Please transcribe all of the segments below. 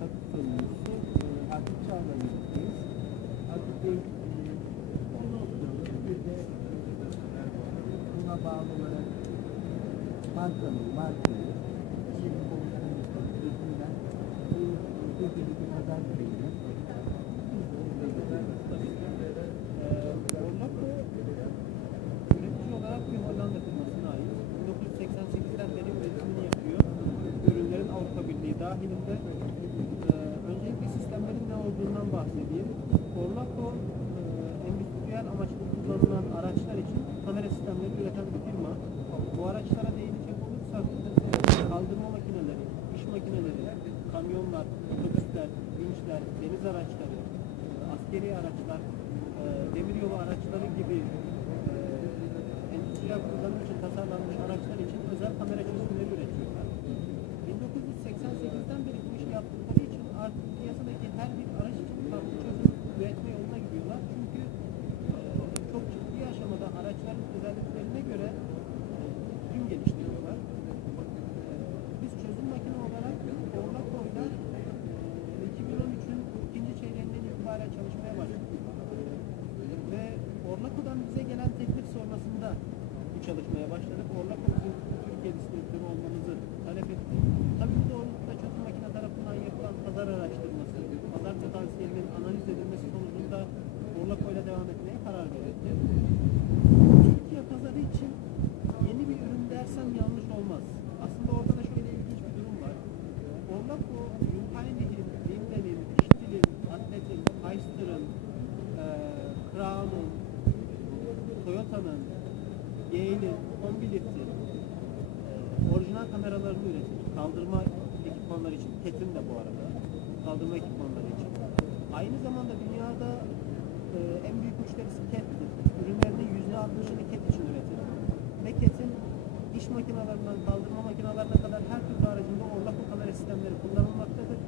takı sorumlusu e, artık çağla birlikteyiz. Artık bir e. Bir de e, buna bağlı olarak markanın, markayı, şimdi komutanın üstünden bir Türkiye'deki pazar kurulu. Biz de orada gidiyoruz. Orlako üretici olarak bir Hollanda firmasına ait. 1988'den beri üretimini yapıyor. Ürünlerin Avrupa Birliği dahilinde. Ee, öncelikle sistemlerin olduğundan bahsedeyim. Orlako e, endüstriyel amaçlı kullanılan araçlar için kamera sistemleri üreten bir firma. Bu araçlara değinecek olursak kaldırma makineleri, iş makineleri, kamyonlar, otobüsler, vinçler, deniz araçları, e, askeri araçlar, e, demiryolu araçları gibi endüstriyel kullanım için tasarlanmış araçlar için özel kamera çözümleri üretiyorlar. 1988'den beri bu işi yaptıkları için artık piyasadaki her bir araç için farklı çözüm üretme yoluna gidiyorlar. Çünkü e, çok ciddi aşamada araçların özelliklerine göre e, ürün geliştiriyorlar. E, Biz çözüm makine olarak Orlako'yla e, 2013'ün ikinci çeyreğinden itibaren çalışmaya başladık. Ve Orlako'dan bize gelen teklif sonrasında bu çalışmaya başladık. Orlako bizim Türkiye distribütörü olmamızı talep etti. Tabii bu doğrultuda çözüm makine tarafından yapılan pazar araştırması, pazar potansiyelinin analiz edilmesi sonucunda Orlako ile devam etmeye karar verildi. Türkiye pazarı için yeni bir ürün dersem yanlış olmaz. Aslında orada da şöyle ilginç bir durum var. Yunkayni'nin, Linden'in, Stihl'in, Atlet'in, Hyster'ın, eee Crown'un, Toyota'nın, Yale'in, Kombilift'in eee, orijinal kameralarını üretir. Kaldırma ekipmanları için. Ket'in de bu arada. Kaldırma ekipmanları için. Aynı zamanda dünyada eee, en büyük müşterisi Ket'tir. Ürünlerinin %60'ını Ket için üretir. Ve Ket'in iş makinalarından kaldırma makinalarına kadar her türlü aracında Orlako kamera sistemleri kullanılmaktadır.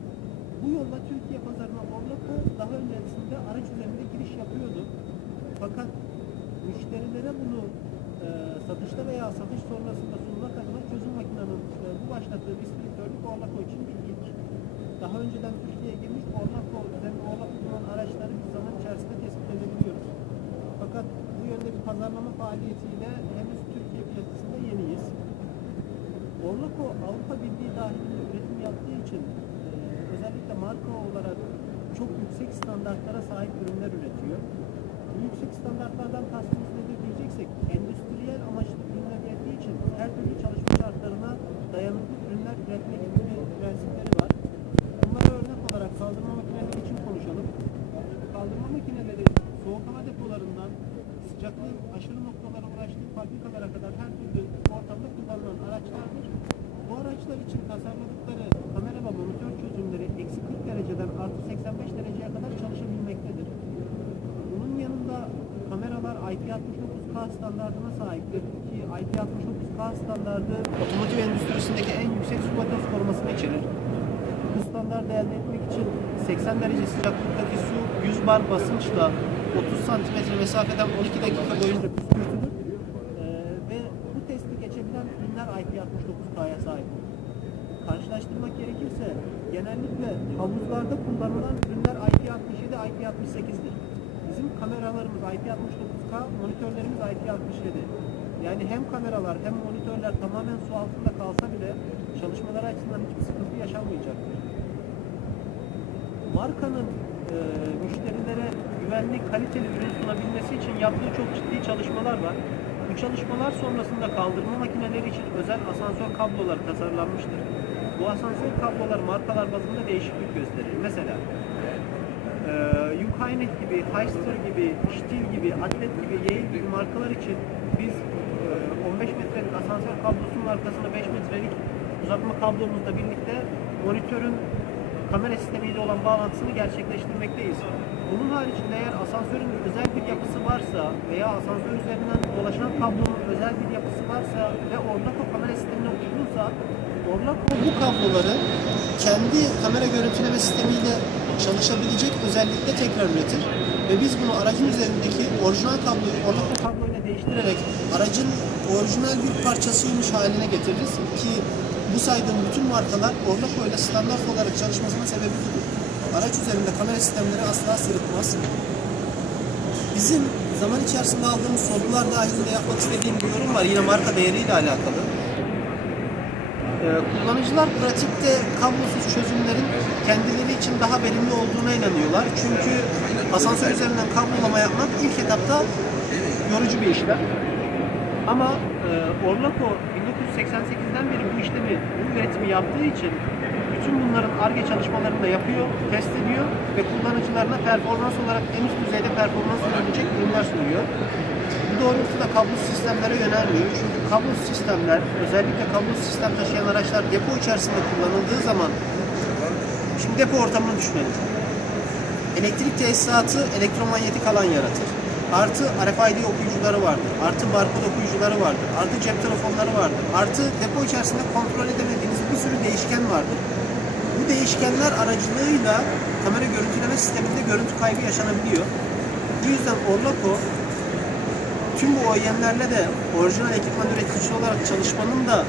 Bu yolla Türkiye pazarına Orlako daha öncesinde araç üzerinde giriş yapıyordu. Fakat müşterilere bunu e, satışta veya satış sonrasında sunmak adına çözüm makinenin e, bu başlattığı distribütörlük Orlako için bir ilk. Daha önceden Türkiye'ye girmiş Orlako üzerinde Orlako bulunan araçları biz zaman içerisinde tespit edebiliyoruz. Fakat bu yönde bir pazarlama faaliyetiyle henüz Orlako Avrupa Birliği dahilinde üretim yaptığı için e, özellikle marka olarak çok yüksek standartlara sahip ürünler üretiyor. Bu yüksek standartlardan kastımız nedir diyeceksek, endüstriyel amaçlı ürünler ürettiği için her türlü çalışma şartlarına dayanıklı ürünler üretme gibi bir prensipleri var. Bunlara örnek olarak kaldırma makineleri için konuşalım. Kaldırma makineleri soğuk hava depolarından sıcaklığın aşırı noktalara ulaştığı fabrikalara kadar her türlü ortamda kullanılan araçlardır. Bu araçlar için tasarladıkları kamera ve monitör çözümleri eksi 40 dereceden artı 85 dereceye kadar çalışabilmektedir. Bunun yanında kameralar IP69K standartına sahiptir ki IP69K standardı otomotiv endüstrisindeki en yüksek su korumasını içerir. Bu standardı elde etmek için 80 derece sıcaklıktaki su 100 bar basınçla 30 santimetre mesafeden 12 dakika boyunca püskürtülür. Ee, ve bu testi geçebilen ürünler IP69K'ya sahip. Karşılaştırmak gerekirse genellikle havuzlarda kullanılan ürünler IP67, IP68'dir. Bizim kameralarımız IP69K, monitörlerimiz IP67. Yani hem kameralar hem monitörler tamamen su altında kalsa bile çalışmaları açısından hiçbir sıkıntı yaşanmayacaktır. Markanın e, müşterilere güvenli, kaliteli ürün sunabilmesi için yaptığı çok ciddi çalışmalar var. Bu çalışmalar sonrasında kaldırma makineleri için özel asansör kabloları tasarlanmıştır. Bu asansör kablolar markalar bazında değişiklik gösterir. Mesela e, Yukanet gibi, Hyster gibi, Stihl gibi, Atlet gibi, Yale gibi markalar için biz e, 15 metrelik asansör kablosunun arkasına 5 metrelik uzatma kablomuzla birlikte monitörün kamera sistemiyle olan bağlantısını gerçekleştirmekteyiz. Bunun haricinde eğer asansörün özel bir yapısı varsa veya asansör üzerinden dolaşan kablonun özel bir yapısı varsa ve Orlako kamera sistemine uygunsa Orlako bu kabloları kendi kamera görüntüleme sistemiyle çalışabilecek özellikle tekrar üretir. Ve biz bunu aracın üzerindeki orijinal kabloyu Orlako kabloyla değiştirerek aracın orijinal bir parçasıymış haline getiririz ki bu saydığım bütün markalar Orlaco ile standart olarak çalışmasının sebebi budur. Araç üzerinde kamera sistemleri asla sırıtmaz. Bizim zaman içerisinde aldığımız sorgular dahilinde yapmak istediğim bir yorum var. Yine marka değeriyle alakalı. Ee, kullanıcılar pratikte kablosuz çözümlerin kendileri için daha verimli olduğuna inanıyorlar. Çünkü asansör üzerinden kablolama yapmak ilk etapta yorucu bir işlem. Ama e, Orlaco 1988'den beri bu işlemi, bu üretimi yaptığı için bütün bunların ARGE çalışmalarını da yapıyor, test ediyor ve kullanıcılarına performans olarak en üst düzeyde performans sunabilecek ürünler sunuyor. Bu doğrultuda kablosuz sistemlere yönelmiyor. Çünkü kablosuz sistemler, özellikle kablosuz sistem taşıyan araçlar depo içerisinde kullanıldığı zaman Şimdi depo ortamını düşünelim. Elektrik tesisatı elektromanyetik alan yaratır. Artı RFID okuyucuları vardır. Artı barkod okuyucuları vardır. Artı cep telefonları vardır. Artı depo içerisinde kontrol edemediğiniz bir sürü değişken vardır. Bu değişkenler aracılığıyla kamera görüntüleme sisteminde görüntü kaybı yaşanabiliyor. Bu yüzden Orlaco tüm bu OEM'lerle de orijinal ekipman üreticisi olarak çalışmanın da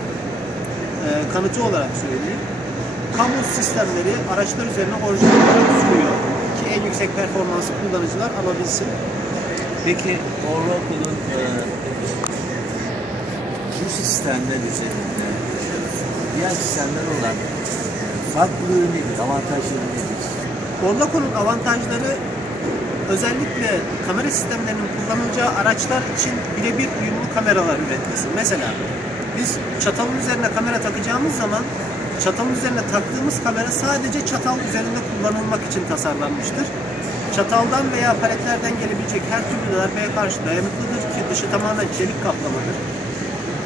e, kanıtı olarak söyleyeyim. Kamu sistemleri araçlar üzerine orijinal olarak sunuyor ki en yüksek performansı kullanıcılar alabilsin. Peki Oracle'ın e, bu sistemler üzerinde diğer sistemler olan farklılığı nedir, avantajları nedir? Orlaco'nun avantajları özellikle kamera sistemlerinin kullanılacağı araçlar için birebir uyumlu kameralar üretmesi. Mesela biz çatalın üzerine kamera takacağımız zaman çatalın üzerine taktığımız kamera sadece çatal üzerinde kullanılmak için tasarlanmıştır. Çataldan veya paletlerden gelebilecek her türlü darbeye karşı dayanıklıdır ki dışı tamamen çelik kaplamadır.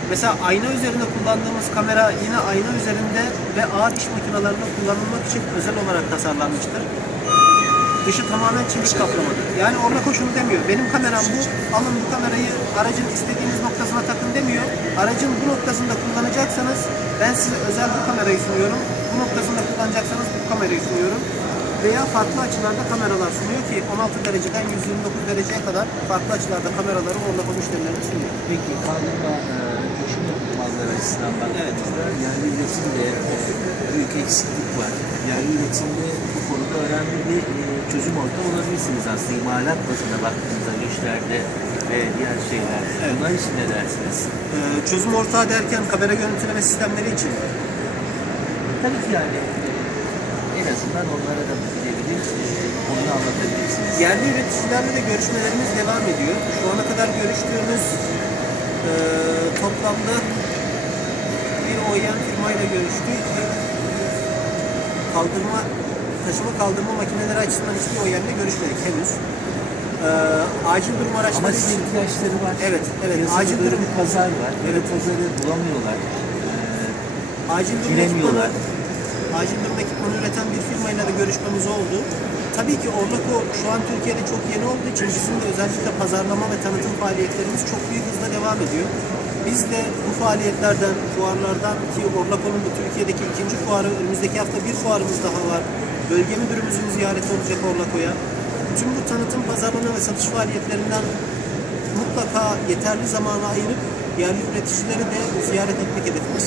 Mesela ayna üzerinde kullandığımız kamera yine ayna üzerinde ve ağır iş makinelerinde kullanılmak için özel olarak tasarlanmıştır. Dışı tamamen çelik kaplamadır. Yani Orlaco şunu demiyor. Benim kameram bu. Alın bu kamerayı aracın istediğiniz noktasına takın demiyor. Aracın bu noktasında kullanacaksanız ben size özel bu kamerayı sunuyorum. Bu noktasında kullanacaksanız bu kamerayı sunuyorum. Veya farklı açılarda kameralar sunuyor ki 16 dereceden 129 dereceye kadar farklı açılarda kameraları Orlaco müşterilerine sunuyor. Peki kaldırma e, taşıma malları açısından baktığımızda yerli üretimde büyük eksiklik var. Yerli üretimde bu konuda önemli bir e, çözüm ortağı olabilirsiniz aslında imalat bazında baktığımızda işlerde ve diğer şeylerde. Evet. Bunlar için ne dersiniz? Ee, çözüm ortağı derken kamera görüntüleme sistemleri için Tabii ki yani e, en azından onlara da bilebilir, e, onu anlatabilirsiniz. Yerli üreticilerle de görüşmelerimiz devam ediyor. Şu ana kadar görüştüğümüz e, toplamda bir OEM firmayla görüştük. Kaldırma, taşıma kaldırma makineleri açısından hiçbir OEM'le görüşmedik henüz. E, acil durum Ama araçları sizin için ihtiyaçları var. Evet, evet. Piyasada Acil durum- bir pazar var. Evet. pazarı bulamıyorlar. acil durum ekipmanı, acil durum ekipmanı üreten bir firmayla da görüşmemiz oldu. Tabii ki Orlaco şu an Türkiye'de çok yeni olduğu için bizim de özellikle pazarlama ve tanıtım faaliyetlerimiz çok büyük hızla devam ediyor. Biz de bu faaliyetlerden, fuarlardan ki Orlaco'nun bu Türkiye'deki ikinci fuarı, önümüzdeki hafta bir fuarımız daha var. Bölge müdürümüzün ziyareti olacak Orlaco'ya. Tüm bu tanıtım, pazarlama ve satış faaliyetlerinden mutlaka yeterli zamanı ayırıp yerli üreticileri de ziyaret etmek hedefimiz.